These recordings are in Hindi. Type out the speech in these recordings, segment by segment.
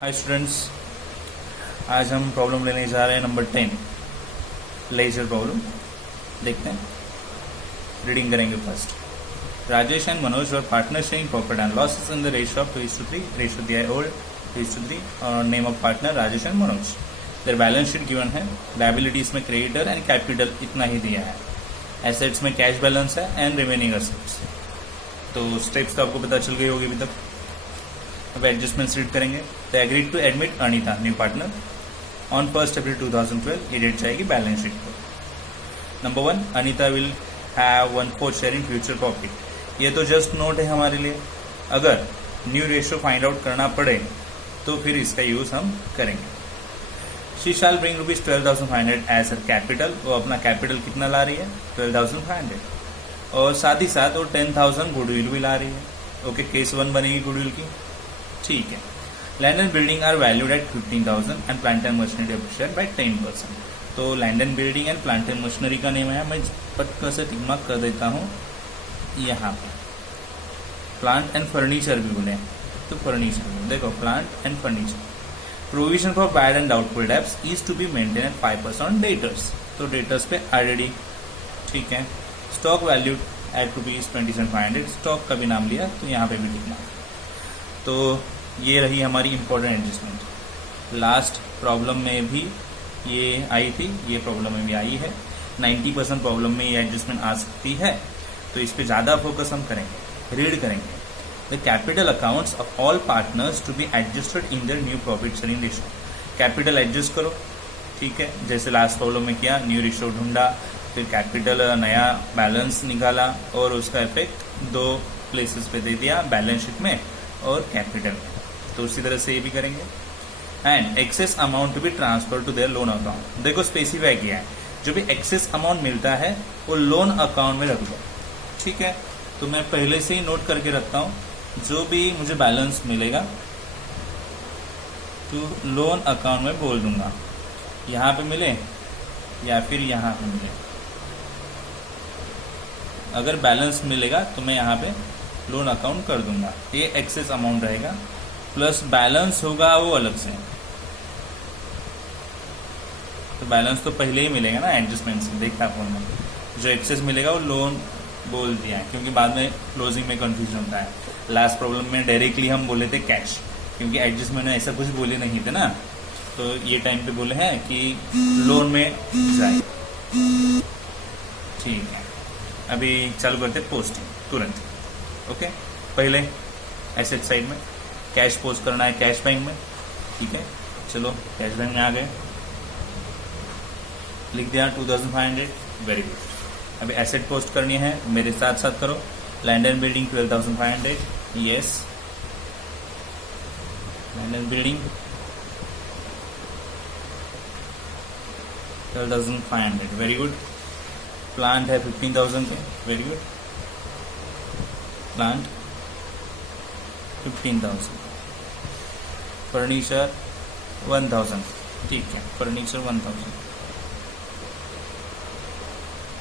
हाय स्टूडेंट्स, आज हम प्रॉब्लम लेने जा रहे हैं नंबर 10 लेजर प्रॉब्लम। देखते हैं, रीडिंग करेंगे first. Rajesh and Manoj were partner sharing profit and losses in the ratio of 2:3, ratio दिया है ओल्ड 2:3 और name of partner Rajesh and Manoj. Their balance sheet given है, लायबिलिटीज में क्रेडिटर एंड कैपिटल इतना ही दिया है, एसेट्स में कैश बैलेंस है एंड रिमेनिंग एसेट्स। तो स्टेप्स तो आपको पता चल गई होगी अभी तक। अब एडजस्टमेंट्स रीड करेंगे। तो agreed to admit Anita new partner on 1 April 2012, ये डेट जाएगी बैलेंस शीट पर। Number 1, Anita will have 1/4 share in future profit. ये तो जस्ट नोट है हमारे लिए, अगर न्यू रेशियो फाइंड आउट करना पड़े तो फिर इसका यूज हम करेंगे। She shall bring ₹12,500 as a capital. वो अपना कैपिटल कितना ला रही है? 12,500। और साथ ही साथ वो 10,000 गुडविल भी ला रही है। ओके, केस 1 बनेगी गुडविल की, ठीक है। Land and building are valued at 15,000 and plant and machinery appreciate by 10%। तो land and building and plant and machinery का नेम है, मैं पटका से टिक मार्क कर देता हूँ यहाँ पे। प्लांट एंड फर्नीचर भी बोले, तो फर्नीचर देखो, plant and furniture. Provision for bad and doubtful debts is to be maintain at 5% debtors. तो डेटर्स पे ऑलरेडी, ठीक है। स्टॉक वैल्यूड एट ₹27,500, स्टॉक का भी नाम लिया तो यहाँ पे भी टिक मार्क। तो ये रही हमारी इंपॉर्टेंट एडजस्टमेंट। लास्ट प्रॉब्लम में भी ये आई थी, ये प्रॉब्लम में भी आई है। 90% प्रॉब्लम में ये एडजस्टमेंट आ सकती है, तो इस पे ज़्यादा फोकस हम करेंगे, रीड करेंगे। The capital accounts of all partners to be adjusted in their new profit sharing ratio. Capital adjust करो, ठीक है, जैसे लास्ट प्रॉब्लम में किया, न्यू रेशियो ढूंढा, फिर कैपिटल नया बैलेंस निकाला और उसका इफेक्ट 2 प्लेसेस पे दे दिया, बैलेंस शीट में और कैपिटल में। तो उसी तरह से ये भी करेंगे। And excess amount to be transfer to their loan account. देखो स्पेसिफाई किया है, जो भी एक्सेस अमाउंट मिलता है वो लोन अकाउंट में रख दो, ठीक है। तो मैं पहले से ही नोट करके रखता हूँ, जो भी मुझे बैलेंस मिलेगा तो लोन अकाउंट में बोल दूंगा, यहाँ पे मिले या फिर यहाँ पे मिले। अगर बैलेंस मिलेगा तो मैं यहाँ पे लोन अकाउंट कर दूंगा, ये एक्सेस अमाउंट रहेगा। प्लस बैलेंस होगा वो अलग से, तो बैलेंस तो पहले ही मिलेगा ना एडजस्टमेंट से, देखा आपने। जो एक्सेस मिलेगा वो लोन बोल दिया है, क्योंकि बाद में क्लोजिंग में कंफ्यूजन होता है। लास्ट प्रॉब्लम में डायरेक्टली हम बोले थे कैश, क्योंकि एडजस्टमेंट में ऐसा कुछ बोले नहीं थे ना, तो ये टाइम पे बोले हैं कि लोन में जाए, ठीक है। अभी चालू करते पोस्टिंग तुरंत। ओके, पहले एसेट साइड में कैश पोस्ट करना है कैश बैंक में, ठीक है। चलो कैश बैंक में आ गए, लिख दिया 2,500, वेरी गुड। अभी एसेट पोस्ट करनी है, मेरे साथ साथ करो। Land and building 12,500, yes. Land and building 12,500, very good. Plant है 15,000 पे, वेरी गुड। प्लांट 15,000। फर्नीचर 1,000, ठीक है। फर्नीचर 1,000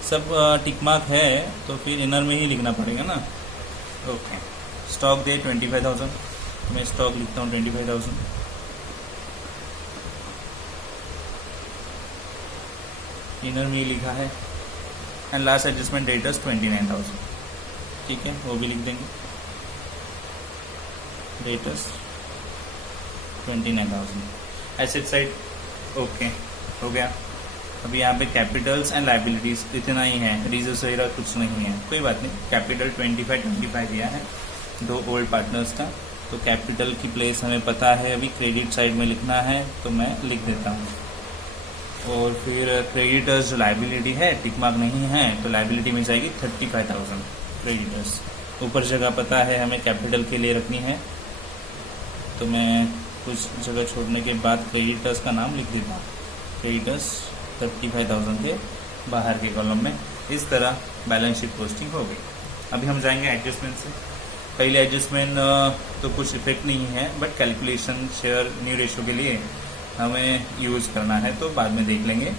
सब टिक मार्क है, तो फिर इनर में ही लिखना पड़ेगा ना। ओके, स्टॉक दे 25,000, मैं स्टॉक लिखता हूँ 25,000। इनर में ही लिखा है। एंड लास्ट एडजस्टमेंट डेटर्स 29,000, ठीक है, वो भी लिख देंगे। डेटर्स 29,000। एसेट साइड ओके हो गया। अभी यहाँ पे कैपिटल्स एंड लायबिलिटीज इतना ही है, रिजर्व्स वगैरह कुछ नहीं है, कोई बात नहीं। कैपिटल 25 दिया है 2 ओल्ड पार्टनर्स का, तो कैपिटल की प्लेस हमें पता है, अभी क्रेडिट साइड में लिखना है तो मैं लिख देता हूँ। और फिर क्रेडिटर्स जो लायबिलिटी है, टिक मार्क नहीं है, तो लायबिलिटी में जाएगी 35,000 क्रेडिटर्स। ऊपर जगह पता है हमें कैपिटल के लिए रखनी है, तो मैं कुछ जगह छोड़ने के बाद क्रेडिटर्स का नाम लिख देता हूँ। क्रेडिटर्स 35,000 के बाहर के कॉलम में। इस तरह बैलेंस शीट पोस्टिंग हो गई। अभी हम जाएंगे एडजस्टमेंट से। पहले एडजस्टमेंट तो कुछ इफेक्ट नहीं है, but calculation share new ratio के लिए हमें यूज करना है, तो बाद में देख लेंगे।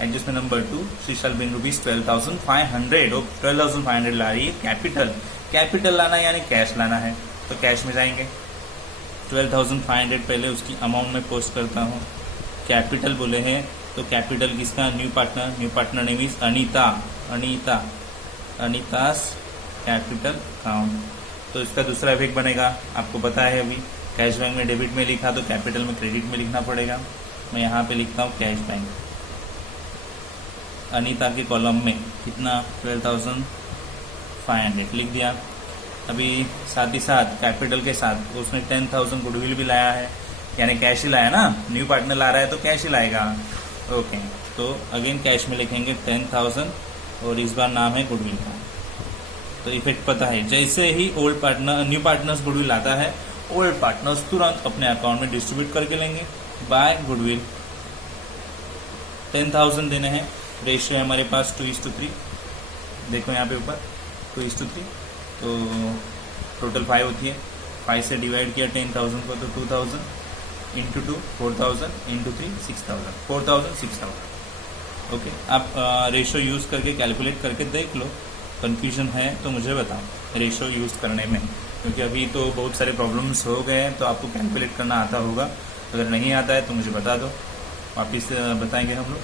Adjustment number 2, she shall bring ₹12,500। 12,500 ला रही है कैपिटल। कैपिटल लाना यानी कैश लाना है, तो कैश में जाएंगे। 12,500 पहले उसकी अमाउंट में पोस्ट करता हूँ। कैपिटल बोले हैं तो कैपिटल किसका, new partner name is Anita's capital account. तो इसका दूसरा इफेक्ट बनेगा, आपको पता है अभी कैश बैंक में डेबिट में लिखा तो कैपिटल में क्रेडिट में लिखना पड़ेगा। मैं यहाँ पे लिखता हूँ कैश बैंक, अनीता के कॉलम में कितना 12,500 लिख दिया। अभी साथ ही साथ कैपिटल के साथ उसने 10,000 गुडविल भी लाया है, यानी कैश ही लाया ना, न्यू पार्टनर ला रहा है तो कैश ही लाएगा। ओके, तो अगेन कैश में लिखेंगे 10,000 और इस बार नाम है गुडविल का। तो इफेक्ट पता है, जैसे ही न्यू पार्टनर्स गुडविल लाता है, ओल्ड पार्टनर्स तुरंत अपने अकाउंट में डिस्ट्रीब्यूट करके लेंगे बाय गुडविल। 10,000 देने हैं, रेशियो है हमारे पास 2:3। देखो यहाँ पे ऊपर 2:3, तो टोटल 5 होती है। 5 से डिवाइड किया 10,000 को तो 2,000 इंटू 2 4,000 इंटू 3 6,000 4,000 6,000। ओके, आप रेशियो यूज करके कैलकुलेट करके देख लो, कंफ्यूजन है तो मुझे बताओ रेशियो यूज करने में, क्योंकि अभी तो बहुत सारे प्रॉब्लम्स हो गए हैं तो आपको कैलकुलेट करना आता होगा। अगर नहीं आता है तो मुझे बता दो, वापिस बताएंगे हम लोग।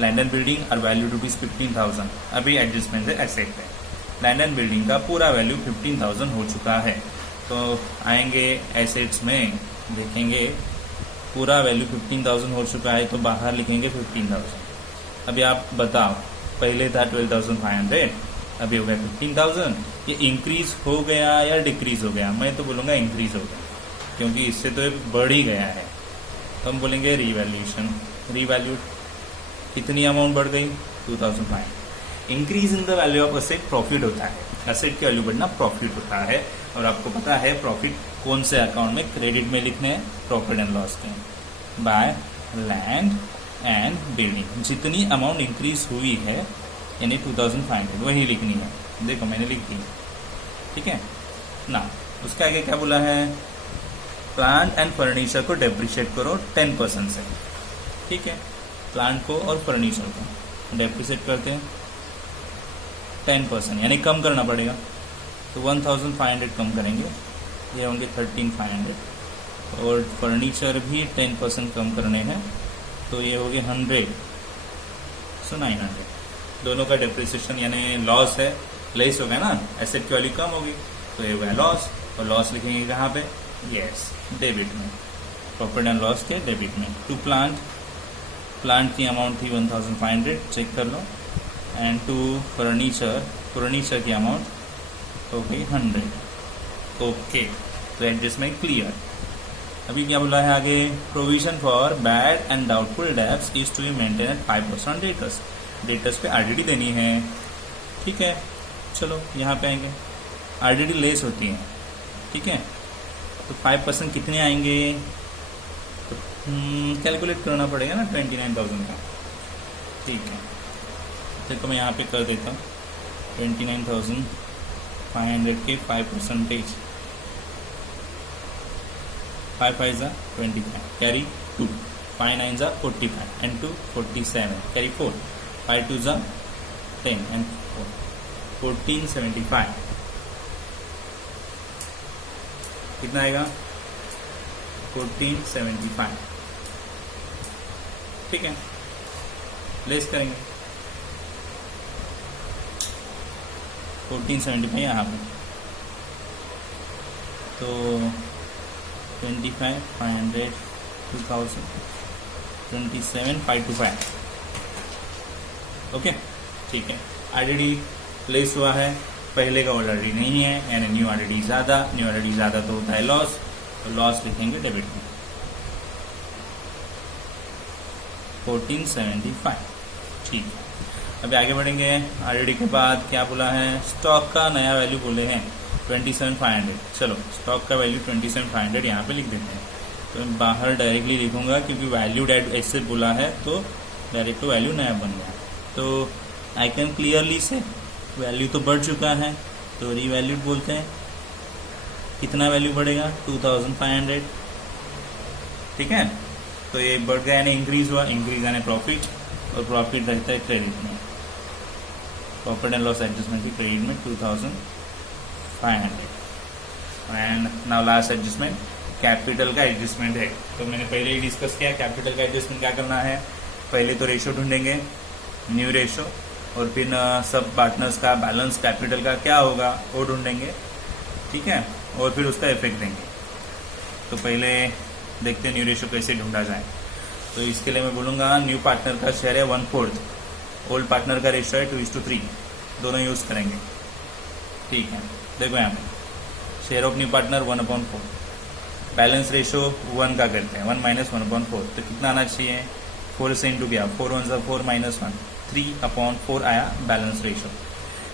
लैंड एंड बिल्डिंग और वैल्यू ₹15,000, अभी एडजस्टमेंट है एसेट पे। लैंड एंड बिल्डिंग का पूरा वैल्यू 15,000 हो चुका है, तो आएंगे एसेट्स में, देखेंगे पूरा वैल्यू 15,000 हो चुका है तो बाहर लिखेंगे 15,000। अभी आप बताओ, पहले था 12,500, अभी हो गया 15,000, ये इंक्रीज हो गया या डिक्रीज हो गया? मैं तो बोलूँगा इंक्रीज हो गया, क्योंकि इससे तो बढ़ ही गया है। तो हम बोलेंगे रीवैल्यूएशन, रीवैल्यूड, कितनी अमाउंट बढ़ गई 2,500। Increase in the value of asset profit होता है, असेट की वैल्यू बढ़ना प्रॉफिट होता है। और आपको पता है प्रॉफिट कौन से अकाउंट में, क्रेडिट में लिखने हैं, प्रॉफिट एंड लॉस के, बाय लैंड एंड बिल्डिंग। जितनी अमाउंट इंक्रीज हुई है यानी 2,500 वही लिखनी है। देखो मैंने लिख दी, ठीक है ना। उसके आगे क्या बोला है, प्लांट एंड फर्नीचर को डेप्रिशिएट करो 10% से, ठीक है। प्लांट को और फर्नीचर को डेप्रिशिएट करते हैं 10%, यानी कम करना पड़ेगा। तो 1,500 कम करेंगे, ये होंगे 13,500। और फर्नीचर भी 10% कम करने हैं, तो ये हो गए 100, सो 900। दोनों का डेप्रिसिएशन यानी लॉस है, लेस हो गया ना, एसेट की वैल्यू कम होगी तो ये हो गया लॉस। और लॉस लिखेंगे कहाँ पे, यस डेबिट में, प्रॉफिट एंड लॉस के डेबिट में। टू प्लांट, प्लांट की अमाउंट थी 1,500, चेक कर लो। एंड टू फर्नीचर, फर्नीचर की अमाउंट हो गई 100। ओके, तो एडजस्टमेंट क्लियर। अभी क्या बोला है आगे, provision for bad and doubtful debts is to be maintain at 5% debtors. Debtors पे आरडीडी देनी है, ठीक है। चलो यहाँ पे आएंगे, आरडीडी लेस होती है, ठीक है। तो 5% कितने आएंगे, तो कैलकुलेट करना पड़ेगा ना 29,000 का, ठीक है। देखो मैं यहाँ पे कर देता हूँ 29,500 के 5%, 5 5 जा 25, कैरी 2, 5 9 जा 45 एंड 2 47, कैरी 4, 5 2 जा 10 एंड 4, 1475। कितना आएगा 1475, ठीक है। लेस करेंगे 1475 यहाँ पे, तो 25 500 2000 27 525, ओके ठीक है। आरडीडी प्लेस हुआ है, पहले का ऑलरेडी नहीं है, यानी न्यू आरडीडी ज़्यादा, न्यू आरडीडी ज़्यादा तो होता है लॉस, तो लॉस लिखेंगे डेबिट में 1475, ठीक है। अभी आगे बढ़ेंगे। आरडीडी के बाद क्या बोला है, स्टॉक का नया वैल्यू बोले हैं 27,500। चलो स्टॉक का वैल्यू 27,500 यहाँ पे लिख देते हैं। तो मैं बाहर डायरेक्टली लिखूंगा क्योंकि वैल्यू डेट ऐसे बोला है तो डायरेक्ट तो वैल्यू नया बन गया। तो आई कैन क्लियरली से वैल्यू तो बढ़ चुका है तो रीवैल्यूड बोलते हैं। कितना वैल्यू बढ़ेगा 2,500, ठीक है। तो ये बढ़ गया यानी इंक्रीज हुआ, इंक्रीज यानी प्रॉफिट, और प्रॉफिट रहता है क्रेडिट में, प्रॉफिट एंड लॉस एडजस्टमेंट की क्रेडिट में 2,500। And now last adjustment capital का एडजस्टमेंट है। तो मैंने पहले ही डिस्कस किया कैपिटल का एडजस्टमेंट क्या करना है। पहले तो रेशो ढूंढेंगे, न्यू रेशो, और फिर सब पार्टनर्स का बैलेंस कैपिटल का क्या होगा वो ढूंढेंगे, ठीक है, और फिर उसका इफेक्ट देंगे। तो पहले देखते हैं न्यू रेशो कैसे ढूंढा जाए। तो इसके लिए मैं बोलूँगा न्यू पार्टनर का शेयर है 1/4, ओल्ड पार्टनर का रेशो है 2:3, दोनों यूज़ करेंगे, ठीक है। देखो यहाँ पे share of new partner 1/4, balance ratio 1 का करते हैं, 1 - 1/4, तो कितना आना चाहिए, 4 से इंटू किया, 4 1 4 -1, 3/4 आया balance ratio.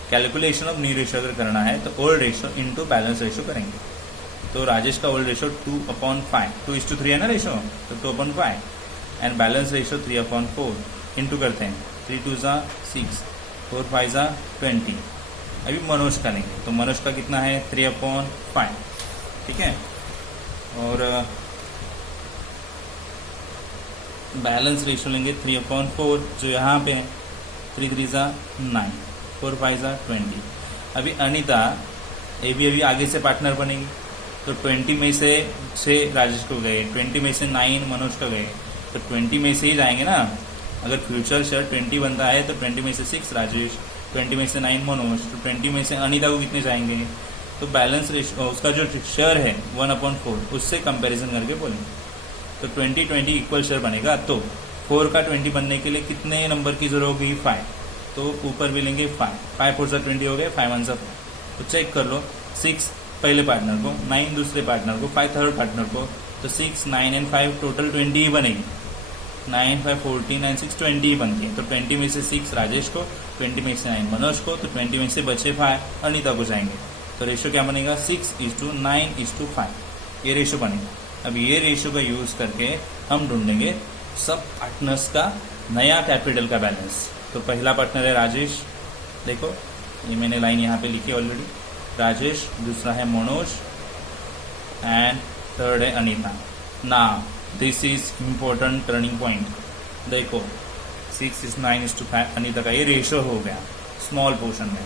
Calculation of new ratio अगर करना है तो old ratio into balance ratio करेंगे। तो राजेश का ओल्ड रेशो 2/5, 2:3 है ना रेशो, तो 2/5, एंड बैलेंस रेशो 3/4 इंटू करते हैं, 3 2 6, 4 5 20। अभी मनोज का लेंगे, तो मनोज का कितना है 3/5, ठीक है, और बैलेंस रेशो लेंगे 3/4 जो यहाँ पे है, 3 3 9, 4 5 20। अभी अनीता ये भी अभी आगे से पार्टनर बनेगी, तो 20 में से 6 राजेश को गए, 20 में से 9 मनोज का गए, तो 20 में से ही जाएंगे ना। अगर फ्यूचर शेयर 20 बनता है तो 20 में से 6 राजेश, 20 में से 9 मनोज, तो 20 में से अनीता को कितने जाएंगे। तो बैलेंस रेशो उसका जो शेयर है 1/4 उससे कंपैरिजन करके बोलेंगे। तो 20 इक्वल शेयर बनेगा। तो 4 का 20 बनने के लिए कितने नंबर की जरूरत होगी, 5, तो ऊपर भी लेंगे 5, 5 4 20 हो गए, 5 1 4। तो चेक कर लो, 6 पहले पार्टनर को, 9 दूसरे पार्टनर को, 5 थर्ड पार्टनर को, तो 6 9 एंड 5 टोटल 20 ही बनेगी। 9 5 14 9 6 20 ही बनती है। तो 20 में से 6 राजेश को, 20 में से 9 मनोज को, तो 20 में से बचे 5 अनीता को जाएंगे। तो रेशो क्या बनेगा 6:9:5, ये रेशो बनेगा। अब ये रेशो का यूज करके हम ढूंढेंगे सब पार्टनर्स का नया कैपिटल का बैलेंस। तो पहला पार्टनर है राजेश, देखो ये मैंने लाइन यहाँ पे लिखी ऑलरेडी, राजेश, दूसरा है मनोज एंड थर्ड है अनीता। ना this is important turning point. देखो 6:9:5 अनीता का ये रेशो हो गया स्मॉल पोर्शन में,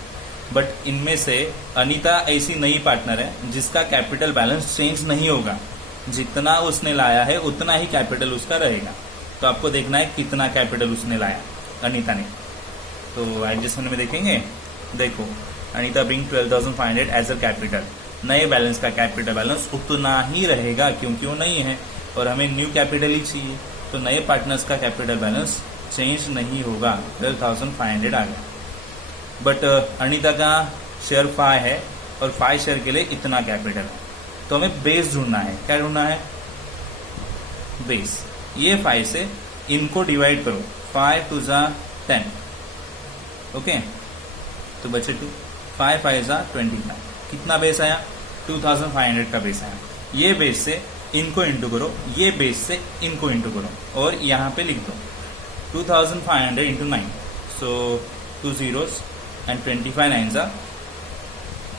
बट इनमें से अनीता ऐसी नई पार्टनर है जिसका कैपिटल बैलेंस चेंज नहीं होगा, जितना उसने लाया है उतना ही कैपिटल उसका रहेगा। तो आपको देखना है कितना कैपिटल उसने लाया अनीता ने। तो एडजस्टमेंट में देखेंगे, देखो Anita bring 12,500 as a capital, नए बैलेंस का कैपिटल बैलेंस उतना ही रहेगा क्योंकि वो नहीं है और हमें न्यू कैपिटल ही चाहिए। तो नए पार्टनर्स का कैपिटल बैलेंस चेंज नहीं होगा, 12,500 आ गया। बट अनीता का शेयर 5 है और 5 शेयर के लिए इतना कैपिटल है, तो हमें बेस ढूंढना है। क्या ढूंढना है, बेस। ये 5 से इनको डिवाइड करो, 5 2 10, ओके, तो बचे 2, 5 5 25, कितना बेस आया 2500 का बेस आया। ये बेस से इनको इंटू करो, ये बेस से इनको इंटू करो और यहाँ पे लिख दो 2500 into 9, so 2 zeros and 25 9s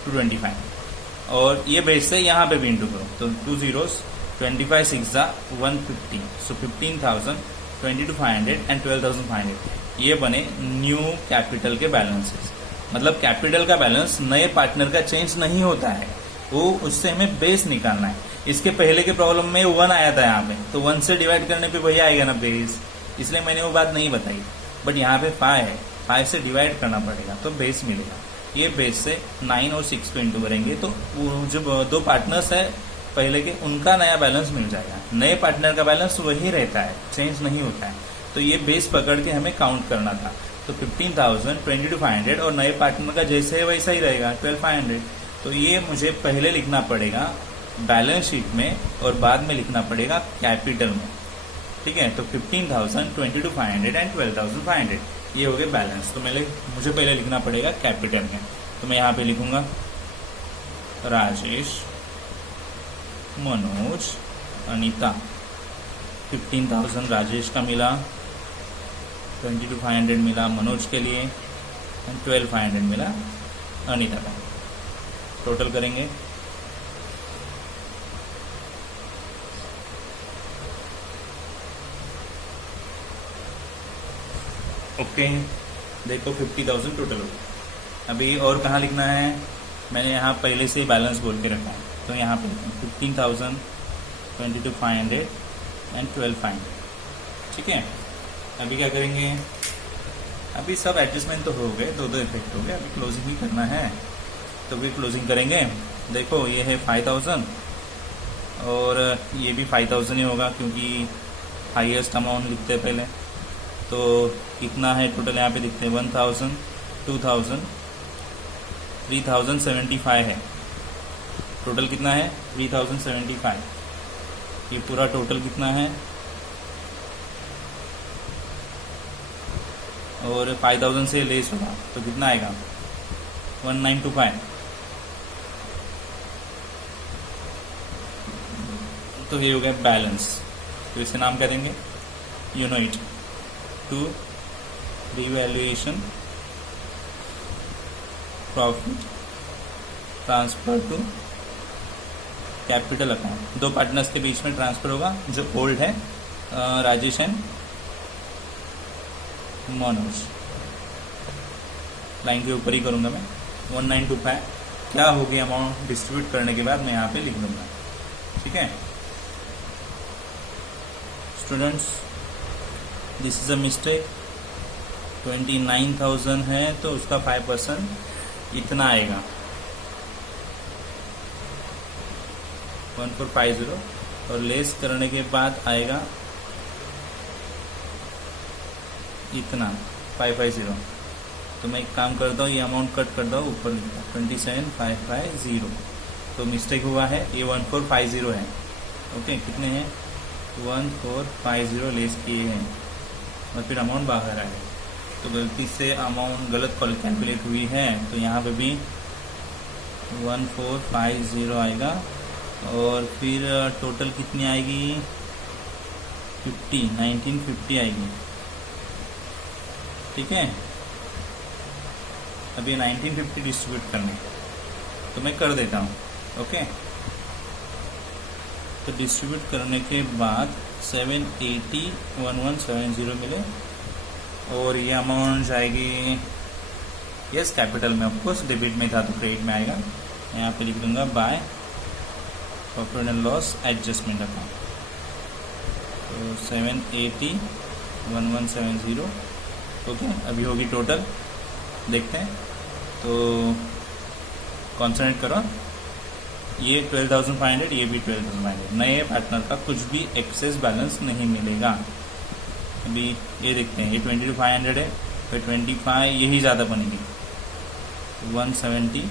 225, और ये बेस से यहाँ पे भी इंटू करो, तो 2 zeros 25 6 150, सो 15,000, 22,500 एंड 12,500। ये बने न्यू कैपिटल के बैलेंसेस। मतलब कैपिटल का बैलेंस नए पार्टनर का चेंज नहीं होता है, वो उससे हमें बेस निकालना है। इसके पहले के प्रॉब्लम में 1 आया था यहाँ पे, तो 1 से डिवाइड करने पे वही आएगा ना बेस, इसलिए मैंने वो बात नहीं बताई। बट यहाँ पे 5 है, 5 से डिवाइड करना पड़ेगा तो बेस मिलेगा। ये बेस से 9 और 6 को इंटू करेंगे तो वो जो 2 पार्टनर्स है पहले के, उनका नया बैलेंस मिल जाएगा। नए पार्टनर का बैलेंस वही रहता है, चेंज नहीं होता है। तो ये बेस पकड़ के हमें काउंट करना था। तो 15,000, 22,500 और नए पार्टनर का जैसे है वैसा ही रहेगा 12,500। तो ये मुझे पहले लिखना पड़ेगा बैलेंस शीट में और बाद में लिखना पड़ेगा कैपिटल में, ठीक है। तो 15,000, 22,500 एंड 12,500 ये हो गए बैलेंस। तो मुझे पहले लिखना पड़ेगा कैपिटल में। तो मैं यहाँ पे लिखूंगा राजेश, मनोज, अनीता। 15,000 राजेश का मिला, 22,500 मिला मनोज के लिए एंड 12,500 मिला अनीता का। टोटल करेंगे, ओके। देखो 50,000 टोटल हो गया। अभी और कहाँ लिखना है, मैंने यहाँ पहले से ही बैलेंस बोल के रखा है, तो यहाँ पे 15,000 22,500 एंड 12,500। ठीक है, अभी क्या करेंगे, अभी सब एडजस्टमेंट तो हो गए, दो इफेक्ट हो गए, अभी क्लोजिंग ही करना है। तो भी क्लोजिंग करेंगे। देखो ये है 5,000 और ये भी 5,000 ही होगा क्योंकि हाईएस्ट अमाउंट लिखते हैं पहले। तो कितना है टोटल यहाँ पे लिखते हैं 1,000, 2,000, 3,075 है। टोटल कितना है 3,075। ये पूरा टोटल कितना है, और 5,000 से लेस होगा तो कितना आएगा 1925। तो ये हो गया बैलेंस। तो इसे नाम क्या देंगे, unit to revaluation profit transfer to capital account. दो पार्टनर्स के बीच में ट्रांसफर होगा, जो ओल्ड है राजेश एंड मनोज। लाइन के ऊपर ही करूंगा मैं। 1925 क्या होगी अमाउंट डिस्ट्रीब्यूट करने के बाद मैं यहाँ पे लिख दूंगा। ठीक है students, this is a mistake. 29,000 है तो उसका 5% इतना आएगा 1450, और लेस करने के बाद आएगा इतना 550। तो मैं एक काम करता हूँ, ये अमाउंट कट करता हूँ, ऊपर लिखता हूँ 27,550। तो मिस्टेक हुआ है, ये 1450 है। ओके, कितने हैं 1450 लेस किए हैं और फिर अमाउंट बाहर आए। तो गलती से अमाउंट गलत कैलकुलेट हुई है, तो यहाँ पे भी 1450 आएगा, और फिर टोटल कितनी आएगी 1950 आएगी। ठीक है, अब ये 1950 डिस्ट्रीब्यूट करने, तो मैं कर देता हूँ। ओके, तो डिस्ट्रीब्यूट करने के बाद 780,1170 मिले, और ये अमाउंट जाएगी यस कैपिटल में। ऑफकोर्स डेबिट में था तो क्रेडिट में आएगा। यहाँ पे लिख दूंगा by profit and loss adjustment account. तो 780,1170। ओके, अभी होगी टोटल, देखते हैं। तो कॉन्सनट्रेट करो, ये 12,500, ये भी 12,500। नए पार्टनर का कुछ भी एक्सेस बैलेंस नहीं मिलेगा। अभी ये देखते हैं, ये 22,500 है, फिर 25, यही ज़्यादा बनेगी 170,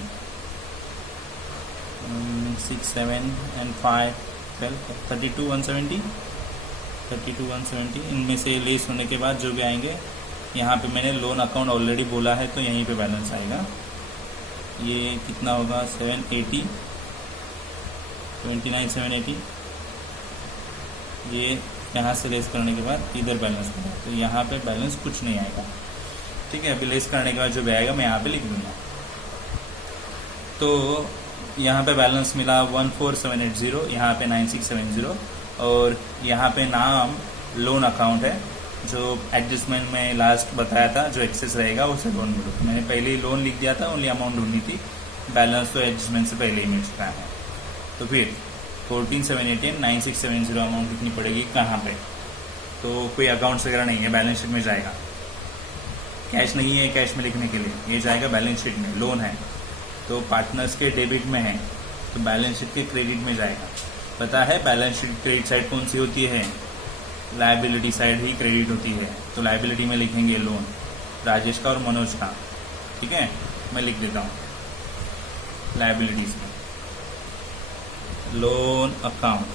6, 7 एंड 5, 12, 32,170, 32,170। इनमें से लेस होने के बाद जो भी आएंगे, यहाँ पे मैंने लोन अकाउंट ऑलरेडी बोला है तो यहीं पे बैलेंस आएगा। ये कितना होगा 780, 29,780। ये यहाँ से लेस करने के बाद इधर बैलेंस होगा, तो यहाँ पे बैलेंस कुछ नहीं आएगा। ठीक है, अभी लेस करने के बाद जो भी आएगा मैं यहाँ पे लिख दूंगा। तो यहाँ पे बैलेंस मिला 14,780, यहाँ पे 9,670, और यहाँ पे नाम लोन अकाउंट है, जो एडजस्टमेंट में लास्ट बताया था, जो एक्सेस रहेगा उसे लोन मिलो। तो मैंने पहले ही लोन लिख दिया था, ओनली अमाउंट ढूंढनी थी, बैलेंस तो एडजस्टमेंट से पहले ही मिल चुका है। तो फिर 14,780 9,670 अमाउंट कितनी पड़ेगी कहाँ पे, तो कोई अकाउंट्स वगैरह नहीं है, बैलेंस शीट में जाएगा। कैश नहीं है कैश में लिखने के लिए, ये जाएगा बैलेंस शीट में। लोन है तो पार्टनर्स के डेबिट में है, तो बैलेंस शीट के क्रेडिट में जाएगा। पता है बैलेंस शीट क्रेडिट साइड कौन सी होती है, लायबिलिटी साइड ही क्रेडिट होती है। तो लायबिलिटी में लिखेंगे लोन, राजेश का और मनोज का। ठीक है, मैं लिख देता हूँ लायबिलिटीज में लोन अकाउंट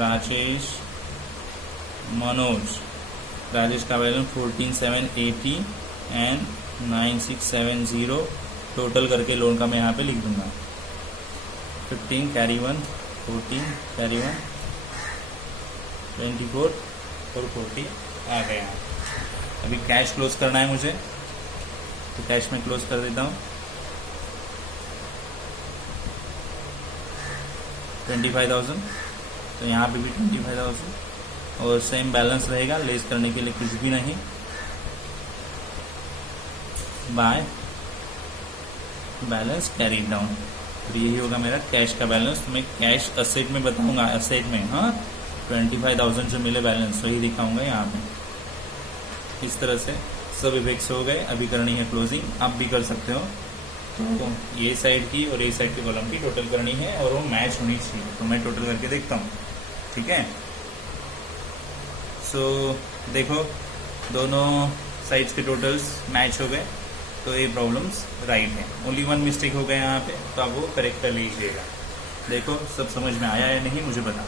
राजेश मनोज। राजेश का बैलेंस 14,780 एंड 9,670 टोटल करके लोन का मैं यहाँ पे लिख दूंगा। 15 कैरी 1, 14 कैरी 1, 24 और 40 आ गया। अभी कैश क्लोज करना है मुझे, तो कैश में क्लोज कर देता हूँ। 25,000, तो यहाँ पे भी 25,000, और सेम बैलेंस रहेगा, लेस करने के लिए कुछ भी नहीं। बाय बैलेंस कैरी डाउन, तो यही होगा मेरा कैश का बैलेंस। तो मैं कैश असेट में बताऊंगा, असेट में, हाँ 25,000 जो मिले बैलेंस वही दिखाऊंगा यहाँ पे। इस तरह से सब इफेक्ट्स हो गए। अभी करनी है क्लोजिंग, आप भी कर सकते हो। तो ये साइड की और ये साइड की कॉलम की टोटल करनी है और वो मैच होनी चाहिए। तो मैं टोटल करके देखता हूँ, ठीक है। सो देखो दोनों साइड्स के टोटल्स मैच हो गए, तो ये प्रॉब्लम्स राइट है। ओनली वन मिस्टेक हो गया यहाँ पे, तो आप वो करेक्ट कर लीजिएगा। देखो सब समझ में आया है नहीं मुझे बता।